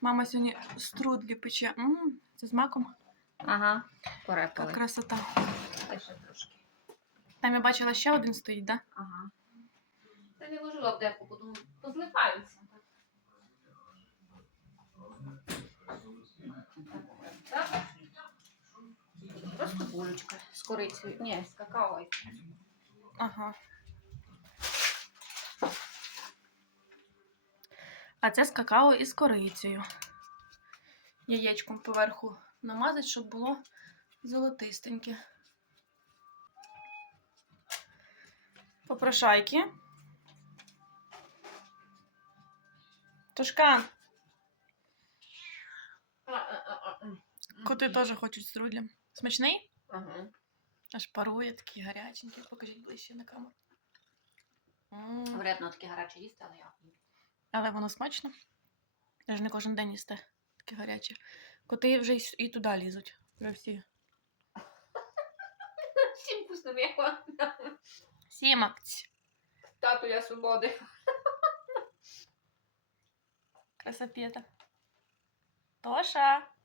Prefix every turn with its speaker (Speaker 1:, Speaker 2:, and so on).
Speaker 1: Мама сьогодні струдлі пече. М, Це з маком.
Speaker 2: Ага, порепали.
Speaker 1: красота.
Speaker 2: Та ще трошки.
Speaker 1: Там я бачила ще один стоїть, да?
Speaker 2: Ага. Та не ложила в деку, тому позлипаються. Так? Просто булочка з корицею. Ні, з какао.
Speaker 1: Ага. А це з какао і з корицею. Яєчком поверху намазать, щоб було золотистеньке. Попрошайки. Тушкан, коти теж хочуть струдлі. Смачний?
Speaker 2: Ага.
Speaker 1: Аж парує, такий гаряченький. Покажіть ближче на камеру.
Speaker 2: Вредно таке гаряче їсти, але я.
Speaker 1: Але воно смачно. Я ж не кожен день їсте таке гаряче. Коти вже і, туди лізуть. Вже всі.
Speaker 2: Всім вкусно м'яко.
Speaker 1: Сіма.
Speaker 2: Тату, я свободи.
Speaker 1: Красопета. Тоша.